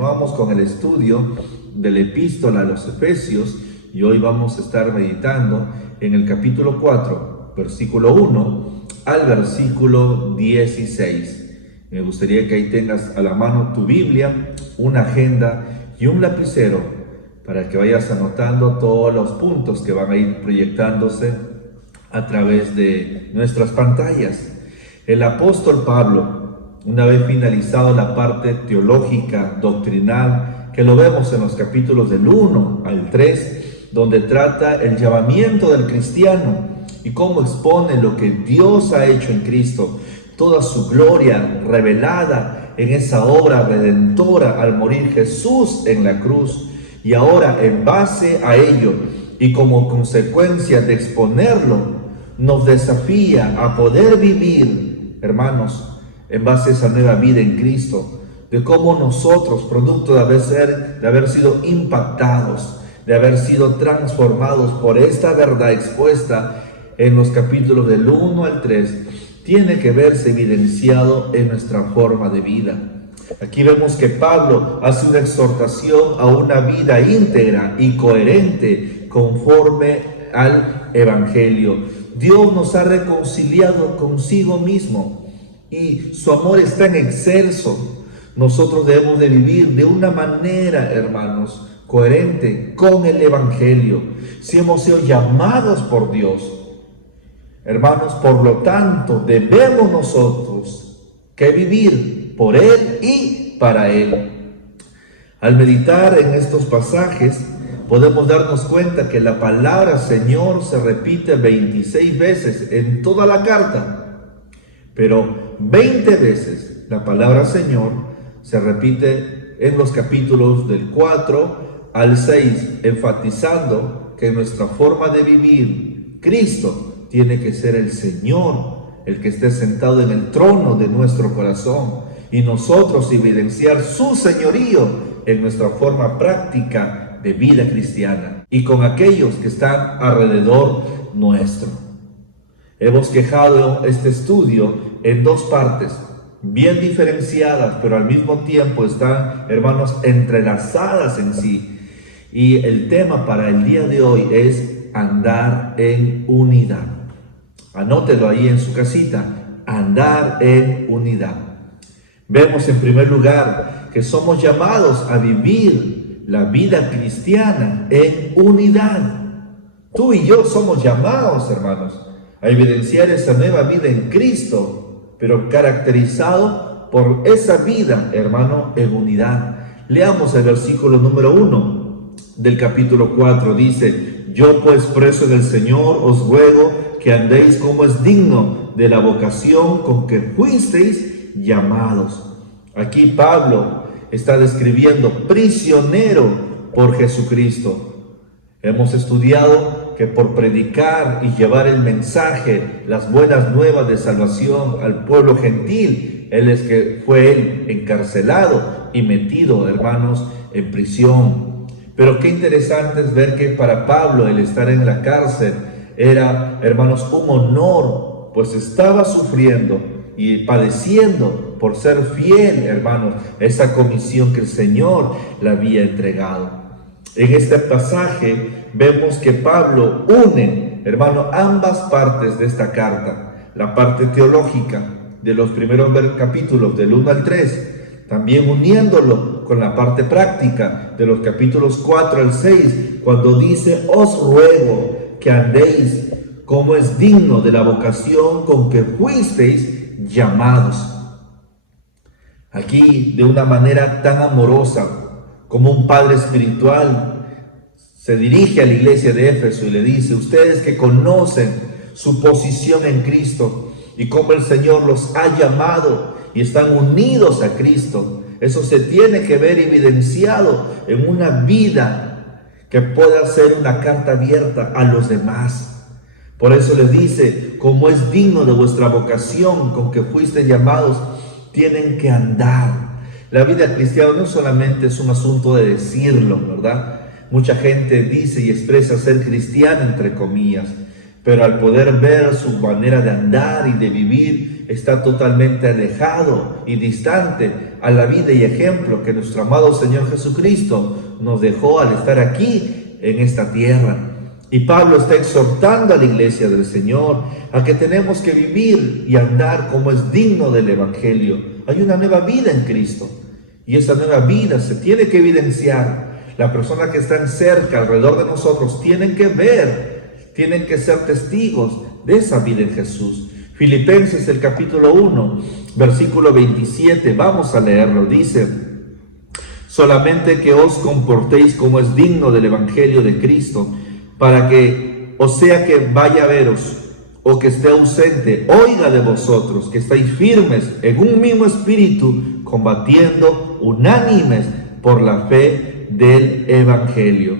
continuamos con el estudio de la epístola a los Efesios y hoy vamos a estar meditando en el capítulo 4, versículo 1 al versículo 16. Me gustaría que ahí tengas a la mano tu Biblia, una agenda y un lapicero para que vayas anotando todos los puntos que van a ir proyectándose a través de nuestras pantallas. El apóstol Pablo, una vez finalizado la parte teológica, doctrinal, que lo vemos en los capítulos del 1 al 3, donde trata el llamamiento del cristiano y cómo expone lo que Dios ha hecho en Cristo, toda su gloria revelada en esa obra redentora al morir Jesús en la cruz. Y ahora, en base a ello y como consecuencia de exponerlo, nos desafía a poder vivir, hermanos, en base a esa nueva vida en Cristo, de cómo nosotros, producto de haber sido impactados, de haber sido transformados por esta verdad expuesta en los capítulos del 1 al 3, tiene que verse evidenciado en nuestra forma de vida. Aquí vemos que Pablo hace una exhortación a una vida íntegra y coherente conforme al Evangelio. Dios nos ha reconciliado consigo mismo y su amor está en excelso. Nosotros debemos de vivir de una manera, hermanos, coherente con el Evangelio. Si hemos sido llamados por Dios, hermanos, por lo tanto, debemos nosotros que vivir por Él y para Él. Al meditar en estos pasajes, podemos darnos cuenta que la palabra Señor se repite 26 veces en toda la carta, pero 20 veces la palabra Señor se repite en los capítulos del 4 al 6, enfatizando que nuestra forma de vivir, Cristo tiene que ser el Señor, el que esté sentado en el trono de nuestro corazón, y nosotros evidenciar su señorío en nuestra forma práctica de vida cristiana y con aquellos que están alrededor nuestro. Hemos quejado este estudio en dos partes, bien diferenciadas, pero al mismo tiempo están, hermanos, entrelazadas en sí. Y el tema para el día de hoy es andar en unidad. Anótelo ahí en su casita, andar en unidad. Vemos en primer lugar que somos llamados a vivir la vida cristiana en unidad. Tú y yo somos llamados, hermanos, a evidenciar esa nueva vida en Cristo, pero caracterizado por esa vida, hermano, en unidad. Leamos el versículo número 1 del capítulo 4. Dice: yo pues preso en el Señor os ruego que andéis como es digno de la vocación con que fuisteis llamados. Aquí Pablo está describiendo prisionero por Jesucristo. Hemos estudiado que por predicar y llevar el mensaje, las buenas nuevas de salvación al pueblo gentil, fue él encarcelado y metido, hermanos, en prisión. Pero qué interesante es ver que para Pablo el estar en la cárcel era, hermanos, un honor, pues estaba sufriendo y padeciendo por ser fiel, hermanos, a esa comisión que el Señor le había entregado. En este pasaje vemos que Pablo une, hermano, ambas partes de esta carta, la parte teológica de los primeros capítulos del 1 al 3, también uniéndolo con la parte práctica de los capítulos 4 al 6, cuando dice: os ruego que andéis como es digno de la vocación con que fuisteis llamados. Aquí, de una manera tan amorosa, como un padre espiritual, se dirige a la iglesia de Éfeso y le dice: ustedes que conocen su posición en Cristo y cómo el Señor los ha llamado y están unidos a Cristo, eso se tiene que ver evidenciado en una vida que pueda ser una carta abierta a los demás. Por eso les dice: como es digno de vuestra vocación con que fuisteis llamados, tienen que andar. La vida cristiana no solamente es un asunto de decirlo, ¿verdad? Mucha gente dice y expresa ser cristiano, entre comillas, pero al poder ver su manera de andar y de vivir, está totalmente alejado y distante a la vida y ejemplo que nuestro amado Señor Jesucristo nos dejó al estar aquí en esta tierra. Y Pablo está exhortando a la iglesia del Señor a que tenemos que vivir y andar como es digno del Evangelio. Hay una nueva vida en Cristo y esa nueva vida se tiene que evidenciar. La persona que están cerca, alrededor de nosotros, tienen que ver, tienen que ser testigos de esa vida en Jesús. Filipenses, el capítulo 1, versículo 27, vamos a leerlo, dice: solamente que os comportéis como es digno del Evangelio de Cristo, para que, o sea que vaya a veros, o que esté ausente, oiga de vosotros, que estáis firmes en un mismo espíritu, combatiendo unánimes por la fe del Evangelio.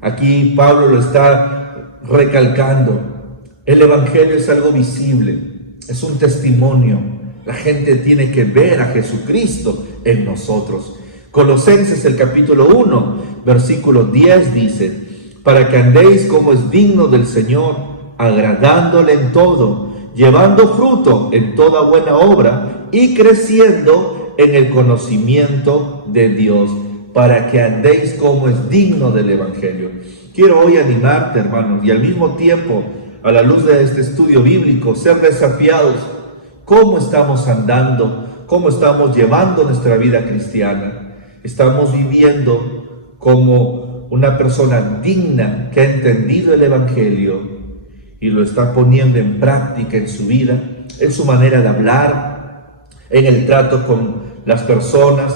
Aquí Pablo lo está recalcando. El Evangelio es algo visible, es un testimonio. La gente tiene que ver a Jesucristo en nosotros. Colosenses, el capítulo 1, versículo 10 dice: para que andéis como es digno del Señor, agradándole en todo, llevando fruto en toda buena obra y creciendo en el conocimiento de Dios, para que andéis como es digno del Evangelio. Quiero hoy animarte, hermanos, y al mismo tiempo, a la luz de este estudio bíblico, ser desafiados. ¿Cómo estamos andando? ¿Cómo estamos llevando nuestra vida cristiana? ¿Estamos viviendo como una persona digna que ha entendido el Evangelio y lo está poniendo en práctica en su vida, en su manera de hablar, en el trato con las personas,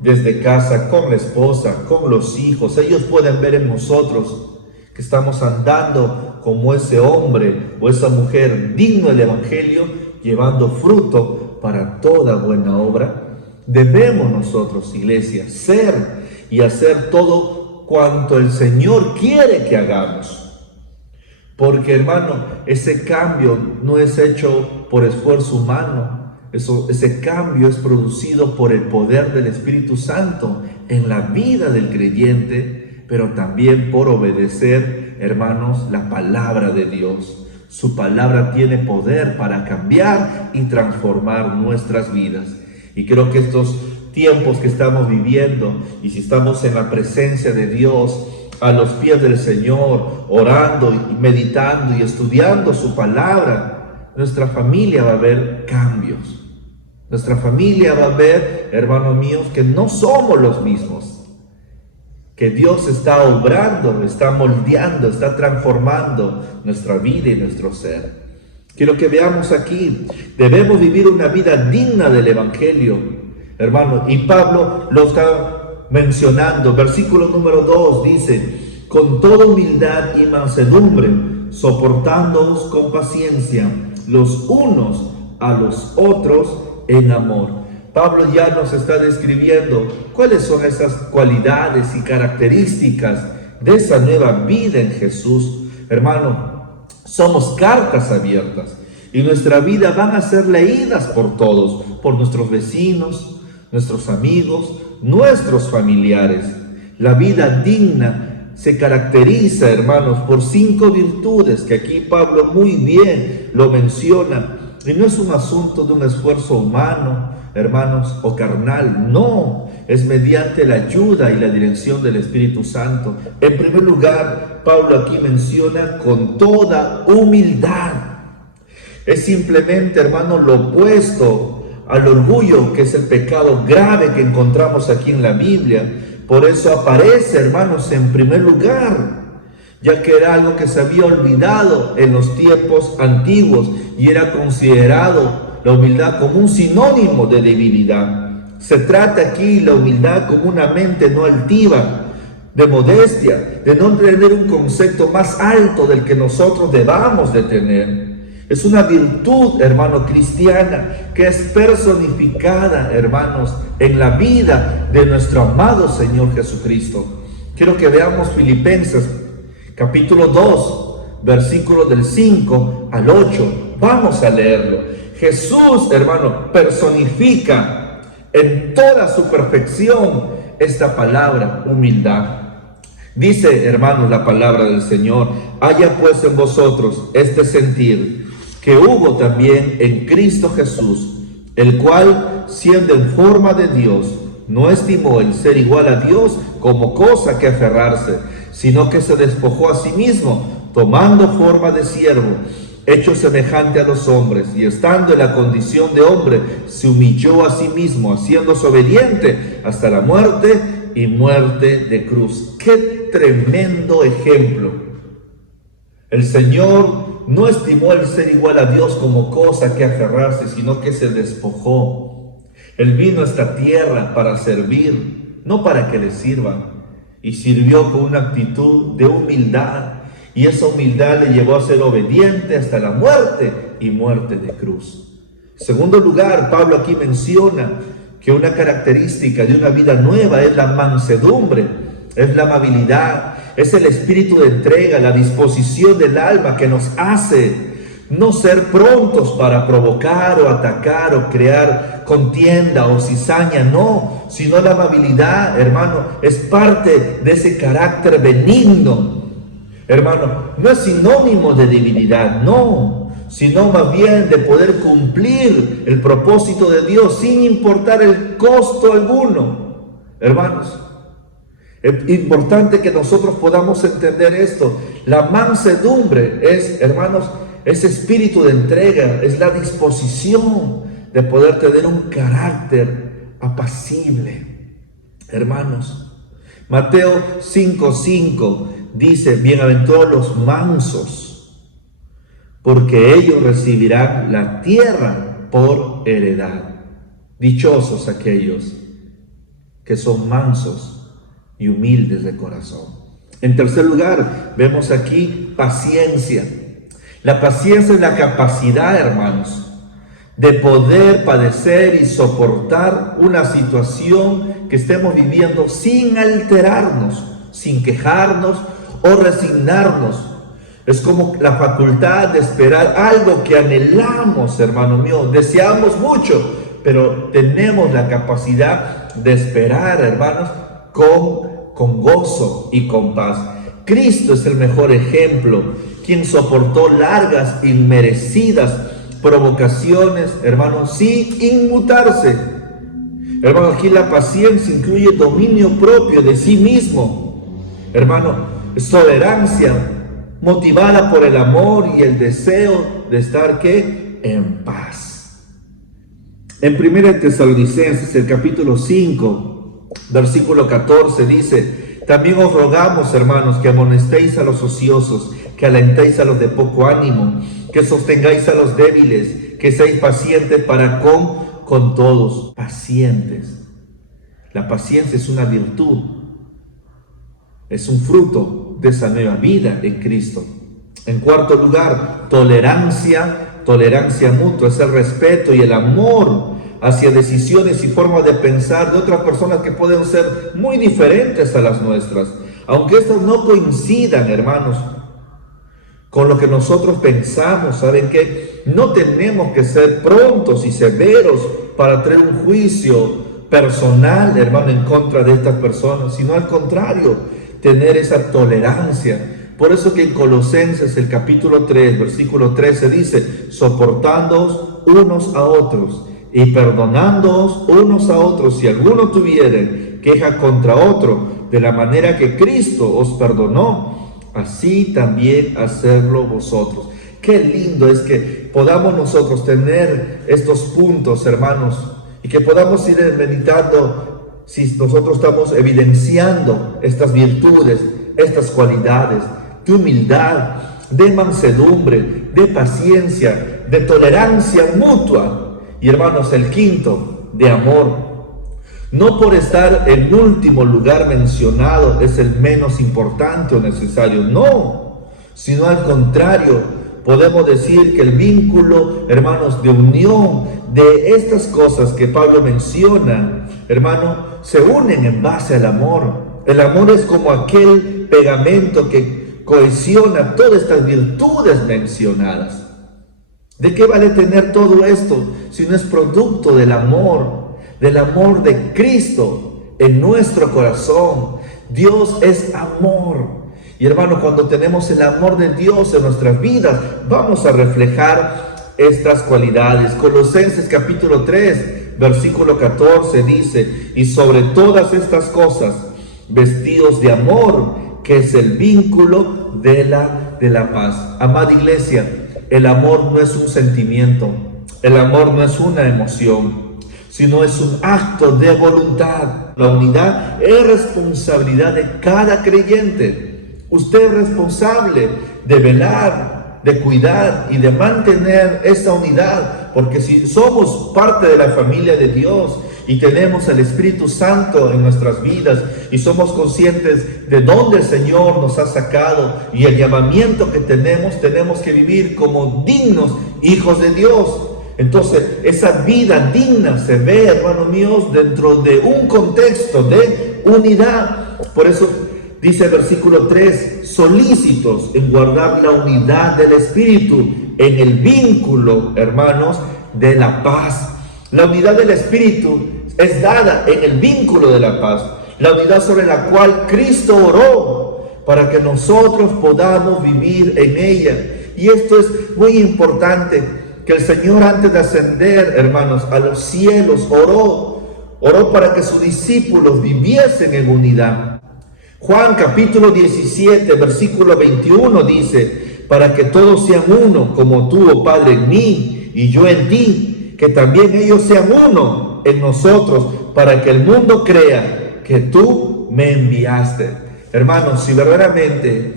desde casa, con la esposa, con los hijos? Ellos pueden ver en nosotros que estamos andando como ese hombre o esa mujer digno del Evangelio, llevando fruto para toda buena obra. Debemos nosotros, iglesia, ser y hacer todo cuanto el Señor quiere que hagamos. Porque, hermano, ese cambio no es hecho por esfuerzo humano. Ese cambio es producido por el poder del Espíritu Santo en la vida del creyente, pero también por obedecer, hermanos, la palabra de Dios. Su palabra tiene poder para cambiar y transformar nuestras vidas. Y creo que estos tiempos que estamos viviendo, y si estamos en la presencia de Dios, a los pies del Señor, orando y meditando y estudiando su palabra, nuestra familia va a ver cambios. Nuestra familia va a ver, hermanos míos, que no somos los mismos, que Dios está obrando, está moldeando, está transformando nuestra vida y nuestro ser. Quiero que veamos aquí, debemos vivir una vida digna del Evangelio, hermano, y Pablo lo está mencionando. Versículo número 2 dice: con toda humildad y mansedumbre, soportándoos con paciencia los unos a los otros en amor. Pablo ya nos está describiendo cuáles son esas cualidades y características de esa nueva vida en Jesús. Hermano, somos cartas abiertas y nuestra vida van a ser leídas por todos, por nuestros vecinos, nuestros amigos, nuestros familiares. La vida digna se caracteriza, hermanos, por 5 virtudes que aquí Pablo muy bien lo menciona. Y no es un asunto de un esfuerzo humano, hermanos, o carnal. No, es mediante la ayuda y la dirección del Espíritu Santo. En primer lugar, Pablo aquí menciona con toda humildad. Es simplemente, hermanos, lo opuesto al orgullo, que es el pecado grave que encontramos aquí en la Biblia. Por eso aparece, hermanos, en primer lugar, ya que era algo que se había olvidado en los tiempos antiguos y era considerado la humildad como un sinónimo de debilidad. Se trata aquí la humildad como una mente no altiva, de modestia, de no tener un concepto más alto del que nosotros debamos de tener. Es una virtud, hermano, cristiana, que es personificada, hermanos, en la vida de nuestro amado Señor Jesucristo. Quiero que veamos Filipenses, capítulo 2, versículo del 5 al 8. Vamos a leerlo. Jesús, hermano, personifica en toda su perfección esta palabra, humildad. Dice, hermanos, la palabra del Señor: haya pues en vosotros este sentir que hubo también en Cristo Jesús, el cual, siendo en forma de Dios, no estimó el ser igual a Dios como cosa que aferrarse, sino que se despojó a sí mismo, tomando forma de siervo, hecho semejante a los hombres, y estando en la condición de hombre, se humilló a sí mismo, haciéndose obediente hasta la muerte y muerte de cruz. ¡Qué tremendo ejemplo! El Señor no estimó el ser igual a Dios como cosa que aferrarse, sino que se despojó. Él vino a esta tierra para servir, no para que le sirvan, y sirvió con una actitud de humildad. Y esa humildad le llevó a ser obediente hasta la muerte y muerte de cruz. En segundo lugar, Pablo aquí menciona que una característica de una vida nueva es la mansedumbre, es la amabilidad, es el espíritu de entrega, la disposición del alma que nos hace no ser prontos para provocar o atacar o crear contienda o cizaña, no, sino la amabilidad, hermano, es parte de ese carácter benigno. Hermano, no es sinónimo de debilidad, no, sino más bien de poder cumplir el propósito de Dios sin importar el costo alguno. Hermanos, es importante que nosotros podamos entender esto. La mansedumbre es, hermanos, ese espíritu de entrega, es la disposición de poder tener un carácter apacible. Hermanos, Mateo 5:5 dice: bienaventurados los mansos, porque ellos recibirán la tierra por heredad. Dichosos aquellos que son mansos y humildes de corazón. En tercer lugar, vemos aquí paciencia. La paciencia es la capacidad, hermanos, de poder padecer y soportar una situación que estemos viviendo sin alterarnos, sin quejarnos o resignarnos. Es como la facultad de esperar algo que anhelamos, hermano mío, deseamos mucho, pero tenemos la capacidad de esperar, hermanos, con gozo y con paz. Cristo es el mejor ejemplo, quien soportó largas, inmerecidas provocaciones, hermanos, sin inmutarse. Hermano, aquí la paciencia incluye dominio propio de sí mismo. Hermano, es tolerancia motivada por el amor y el deseo de estar, ¿qué? En paz. En 1 Tesalonicenses, el capítulo 5, versículo 14 dice: también os rogamos, hermanos, que amonestéis a los ociosos, que alentéis a los de poco ánimo, que sostengáis a los débiles, que seáis pacientes para con todos. Pacientes. La paciencia es una virtud, es un fruto de esa nueva vida en Cristo. En cuarto lugar, tolerancia mutua, es el respeto y el amor hacia decisiones y formas de pensar de otras personas que pueden ser muy diferentes a las nuestras, aunque estas no coincidan, hermanos, con lo que nosotros pensamos. ¿Saben qué? No tenemos que ser prontos y severos para traer un juicio personal, hermano, en contra de estas personas, sino al contrario, tener esa tolerancia. Por eso que en Colosenses, el capítulo 3, versículo 13 dice: soportándoos unos a otros y perdonándoos unos a otros si alguno tuviere queja contra otro, de la manera que Cristo os perdonó, así también hacerlo vosotros. Qué lindo es que podamos nosotros tener estos puntos, hermanos, y que podamos ir meditando si nosotros estamos evidenciando estas virtudes, estas cualidades de humildad, de mansedumbre, de paciencia, de tolerancia mutua. Y hermanos, el quinto, de amor. No por estar en último lugar mencionado es el menos importante o necesario, no, sino al contrario, podemos decir que el vínculo, hermanos, de unión de estas cosas que Pablo menciona, hermano, se unen en base al amor. El amor es como aquel pegamento que cohesiona todas estas virtudes mencionadas. ¿De qué vale tener todo esto si no es producto del amor de Cristo en nuestro corazón? Dios es amor. Y hermano, cuando tenemos el amor de Dios en nuestras vidas, vamos a reflejar estas cualidades. Colosenses capítulo 3, versículo 14 dice: y sobre todas estas cosas, vestidos de amor, que es el vínculo de la paz. Amada iglesia, el amor no es un sentimiento, el amor no es una emoción, sino es un acto de voluntad. La unidad es responsabilidad de cada creyente. Usted es responsable de velar, de cuidar y de mantener esa unidad, porque si somos parte de la familia de Dios y tenemos el Espíritu Santo en nuestras vidas y somos conscientes de dónde el Señor nos ha sacado y el llamamiento que tenemos que vivir como dignos hijos de Dios. Entonces, esa vida digna se ve, hermanos míos, dentro de un contexto de unidad. Por eso dice el versículo 3, solícitos en guardar la unidad del Espíritu, en el vínculo, hermanos, de la paz. La unidad del Espíritu es dada en el vínculo de la paz, la unidad sobre la cual Cristo oró para que nosotros podamos vivir en ella. Y esto es muy importante, que el Señor, antes de ascender, hermanos, a los cielos, oró para que sus discípulos viviesen en unidad. Juan capítulo 17, versículo 21 dice: para que todos sean uno, como tú, oh Padre, en mí y yo en ti, que también ellos sean uno en nosotros, para que el mundo crea que tú me enviaste. Hermanos, si verdaderamente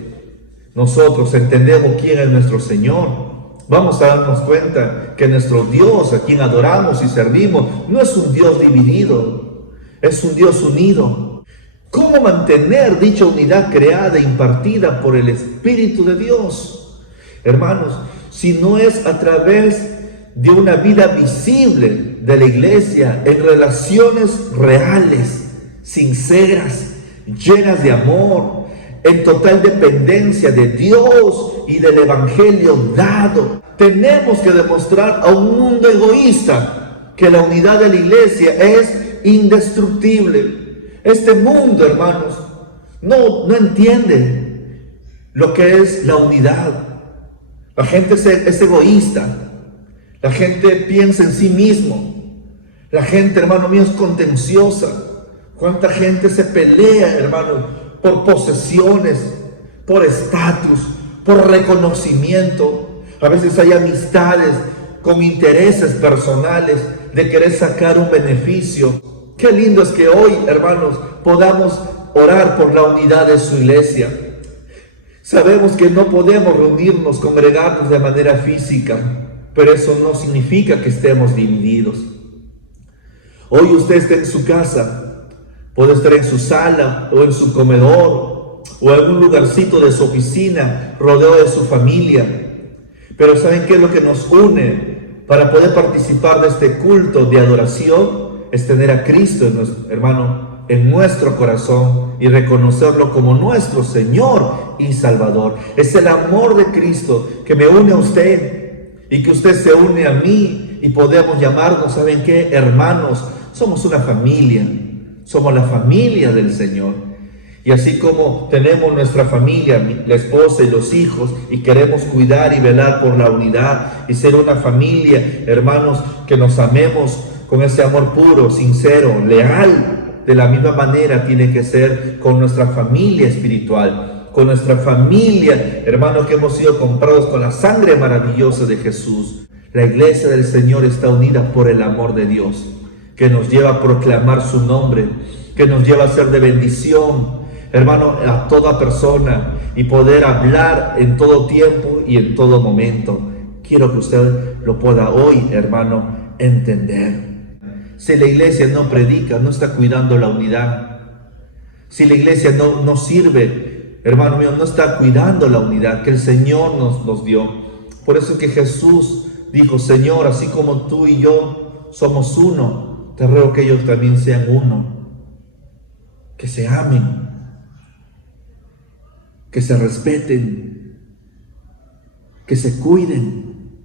nosotros entendemos quién es nuestro Señor, vamos a darnos cuenta que nuestro Dios, a quien adoramos y servimos, no es un Dios dividido, es un Dios unido. ¿Cómo mantener dicha unidad creada e impartida por el Espíritu de Dios? Hermanos, si no es a través de una vida visible de la iglesia, en relaciones reales, sinceras, llenas de amor, en total dependencia de Dios y del Evangelio dado. Tenemos que demostrar a un mundo egoísta que la unidad de la iglesia es indestructible. Este mundo, hermanos, no entiende lo que es la unidad. La gente es egoísta. La gente piensa en sí mismo. La gente, hermano mío, es contenciosa. ¿Cuánta gente se pelea, hermano, por posesiones, por estatus, por reconocimiento? A veces hay amistades con intereses personales de querer sacar un beneficio. Qué lindo es que hoy, hermanos, podamos orar por la unidad de su iglesia. Sabemos que no podemos reunirnos, congregarnos de manera física, pero eso no significa que estemos divididos. Hoy usted está en su casa, puede estar en su sala o en su comedor o en un lugarcito de su oficina, rodeado de su familia. Pero ¿saben qué es lo que nos une para poder participar de este culto de adoración? Es tener a Cristo, hermano, en nuestro corazón y reconocerlo como nuestro Señor y Salvador. Es el amor de Cristo que me une a usted y que usted se une a mí y podemos llamarnos, ¿saben qué? Hermanos, somos una familia, somos la familia del Señor. Y así como tenemos nuestra familia, la esposa y los hijos, y queremos cuidar y velar por la unidad y ser una familia, hermanos, que nos amemos con ese amor puro, sincero, leal, de la misma manera tiene que ser con nuestra familia espiritual, con nuestra familia, hermanos, que hemos sido comprados con la sangre maravillosa de Jesús. La iglesia del Señor está unida por el amor de Dios, que nos lleva a proclamar su nombre, que nos lleva a ser de bendición, hermano, a toda persona y poder hablar en todo tiempo y en todo momento. Quiero que usted lo pueda hoy, hermano, entender. Si la iglesia no predica, no está cuidando la unidad. Si la iglesia no sirve, hermano mío, no está cuidando la unidad que el Señor nos dio. Por eso es que Jesús dijo: Señor, así como tú y yo somos uno, te ruego que ellos también sean uno. Que se amen, que se respeten, que se cuiden,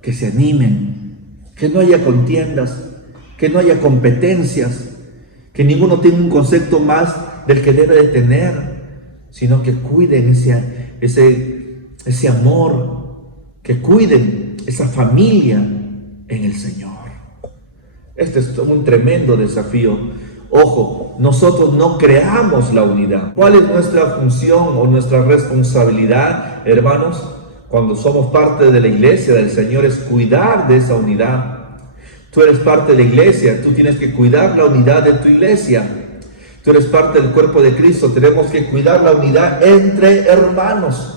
que se animen, que no haya contiendas, que no haya competencias, que ninguno tenga un concepto más del que debe de tener, sino que cuiden ese amor que cuiden esa familia en el Señor. Este es un tremendo desafío. Ojo, nosotros no creamos la unidad. ¿Cuál es nuestra función o nuestra responsabilidad, hermanos? Cuando somos parte de la iglesia del Señor, es cuidar de esa unidad. Tú eres parte de la iglesia, tú tienes que cuidar la unidad de tu iglesia. Tú eres parte del cuerpo de Cristo, tenemos que cuidar la unidad entre hermanos.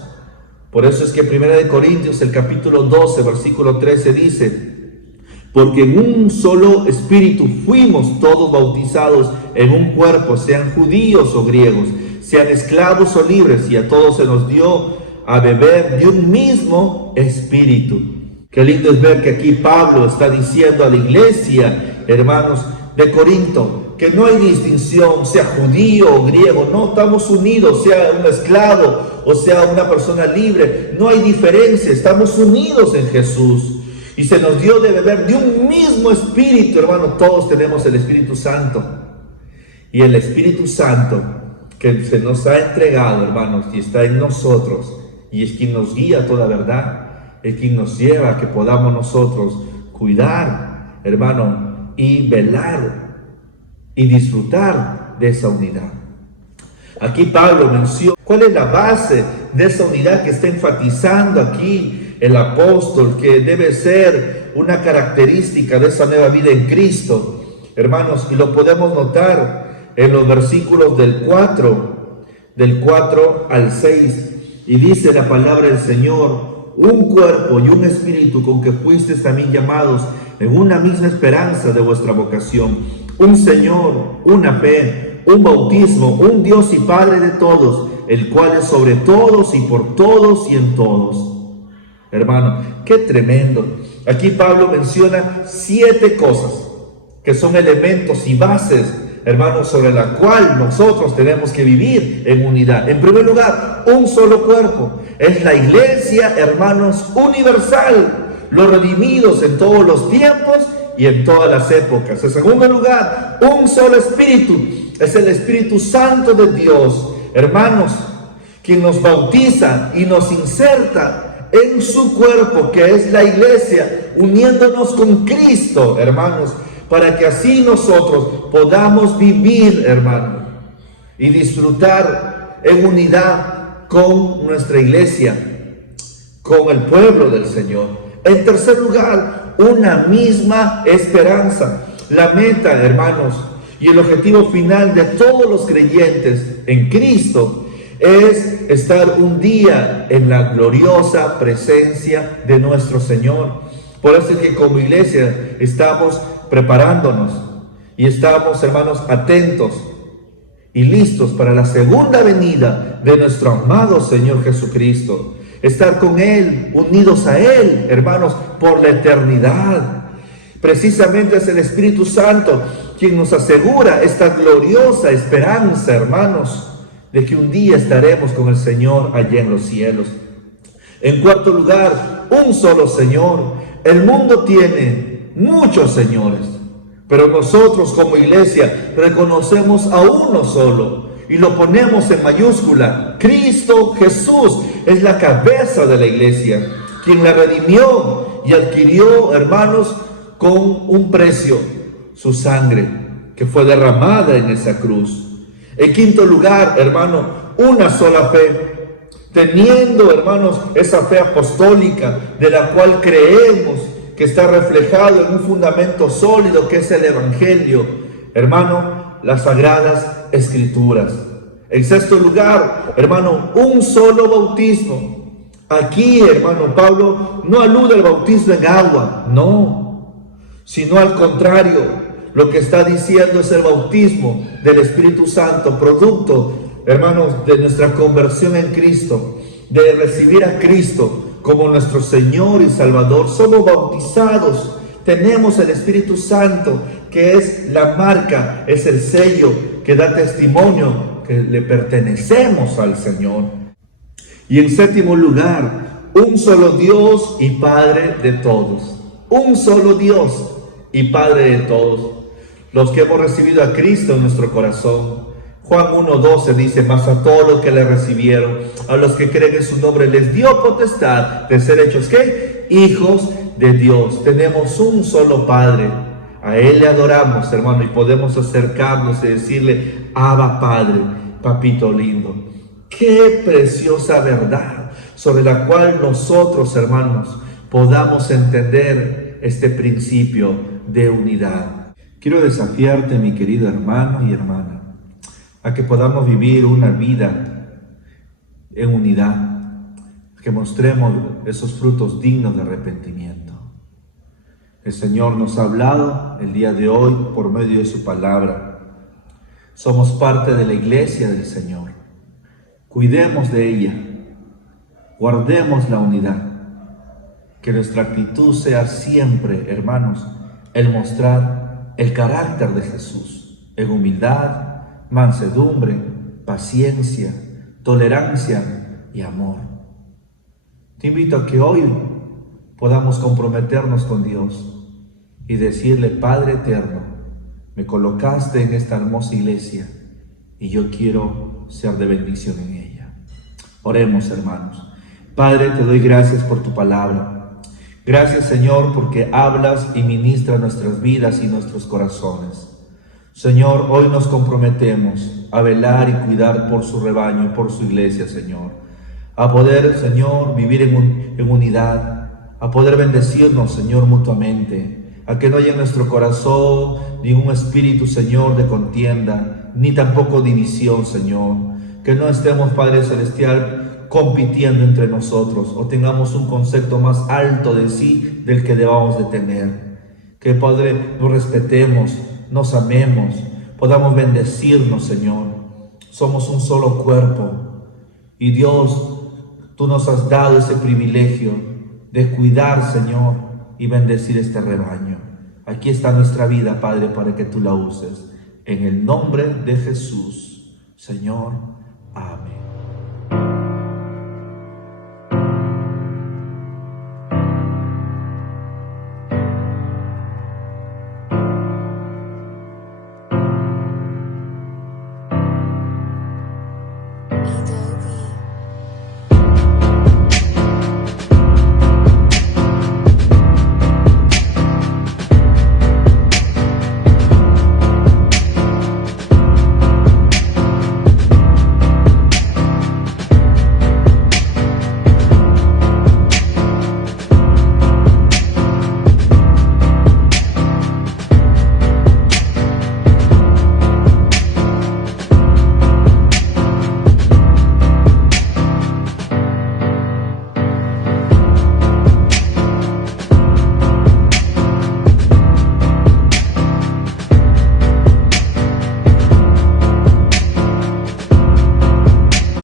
Por eso es que en 1 Corintios, el capítulo 12, versículo 13 dice: porque en un solo espíritu fuimos todos bautizados en un cuerpo, sean judíos o griegos, sean esclavos o libres, y a todos se nos dio a beber de un mismo espíritu. Qué lindo es ver que aquí Pablo está diciendo a la iglesia, hermanos, de Corinto, que no hay distinción, sea judío o griego, no, estamos unidos, sea un esclavo o sea una persona libre, no hay diferencia, estamos unidos en Jesús. Y se nos dio de beber de un mismo espíritu, hermano. Todos tenemos el Espíritu Santo. Y el Espíritu Santo que se nos ha entregado, hermanos, y está en nosotros, y es quien nos guía a toda verdad, es quien nos lleva a que podamos nosotros cuidar, hermano, y velar y disfrutar de esa unidad. Aquí Pablo menciona cuál es la base de esa unidad que está enfatizando aquí el apóstol, que debe ser una característica de esa nueva vida en Cristo, hermanos, y lo podemos notar en los versículos del 4 al 6, y dice la palabra del Señor: un cuerpo y un espíritu con que fuisteis también llamados en una misma esperanza de vuestra vocación, un Señor, una fe, un bautismo, un Dios y Padre de todos, el cual es sobre todos y por todos y en todos. Hermano, qué tremendo. Aquí Pablo menciona 7 cosas que son elementos y bases, hermanos, sobre la cual nosotros tenemos que vivir en unidad. En primer lugar, un solo cuerpo. Es la iglesia, hermanos, universal, los redimidos en todos los tiempos y en todas las épocas. En segundo lugar, un solo espíritu. Es el Espíritu Santo de Dios, hermanos, quien nos bautiza y nos inserta en su cuerpo, que es la iglesia, uniéndonos con Cristo, hermanos, para que así nosotros podamos vivir, hermano, y disfrutar en unidad con nuestra iglesia, con el pueblo del Señor. En tercer lugar, una misma esperanza. La meta, hermanos, y el objetivo final de todos los creyentes en Cristo es estar un día en la gloriosa presencia de nuestro Señor. Por eso es que como iglesia estamos preparándonos y estamos, hermanos, atentos y listos para la segunda venida de nuestro amado Señor Jesucristo. Estar con Él, unidos a Él, hermanos, por la eternidad. Precisamente es el Espíritu Santo quien nos asegura esta gloriosa esperanza, hermanos, de que un día estaremos con el Señor allá en los cielos. En cuarto lugar, un solo Señor. El mundo tiene muchos señores, pero nosotros como iglesia reconocemos a uno solo y lo ponemos en mayúscula. Cristo Jesús es la cabeza de la iglesia, quien la redimió y adquirió, hermanos, con un precio, su sangre, que fue derramada en esa cruz. En quinto lugar, hermano, una sola fe, teniendo, hermanos, esa fe apostólica de la cual creemos que está reflejado en un fundamento sólido que es el Evangelio, hermano, las Sagradas Escrituras. En sexto lugar, hermano, un solo bautismo. Aquí, hermano, Pablo no alude al bautismo en agua, no, sino al contrario. Lo que está diciendo es el bautismo del Espíritu Santo, producto, hermanos, de nuestra conversión en Cristo, de recibir a Cristo como nuestro Señor y Salvador. Somos bautizados, tenemos el Espíritu Santo, que es la marca, es el sello que da testimonio que le pertenecemos al Señor. Y en séptimo lugar, un solo Dios y Padre de todos. Un solo Dios y Padre de todos. Los que hemos recibido a Cristo en nuestro corazón, Juan 1:12 dice, mas a todos los que le recibieron, a los que creen en su nombre, les dio potestad de ser hechos, ¿qué? Hijos de Dios. Tenemos un solo Padre. A Él le adoramos, hermano, y podemos acercarnos y decirle, Abba Padre, papito lindo. Qué preciosa verdad sobre la cual nosotros, hermanos, podamos entender este principio de unidad. Quiero desafiarte, mi querido hermano y hermana, a que podamos vivir una vida en unidad, que mostremos esos frutos dignos de arrepentimiento. El Señor nos ha hablado el día de hoy por medio de su palabra. Somos parte de la iglesia del Señor. Cuidemos de ella, guardemos la unidad. Que nuestra actitud sea siempre, hermanos, el mostrar el carácter de Jesús en humildad, mansedumbre, paciencia, tolerancia y amor. Te invito a que hoy podamos comprometernos con Dios y decirle, Padre eterno, me colocaste en esta hermosa iglesia y yo quiero ser de bendición en ella. Oremos, hermanos. Padre, te doy gracias por tu palabra. Gracias, Señor, porque hablas y ministras nuestras vidas y nuestros corazones. Señor, hoy nos comprometemos a velar y cuidar por su rebaño y por su iglesia, Señor. A poder, Señor, vivir en unidad, a poder bendecirnos, Señor, mutuamente, a que no haya en nuestro corazón ningún espíritu, Señor, de contienda, ni tampoco división, Señor. Que no estemos, Padre Celestial, compitiendo entre nosotros o tengamos un concepto más alto de sí del que debamos de tener. Que, Padre, nos respetemos, nos amemos, podamos bendecirnos, Señor. Somos un solo cuerpo y Dios, tú nos has dado ese privilegio de cuidar, Señor, y bendecir este rebaño. Aquí está nuestra vida, Padre, para que tú la uses. En el nombre de Jesús, Señor. Amén.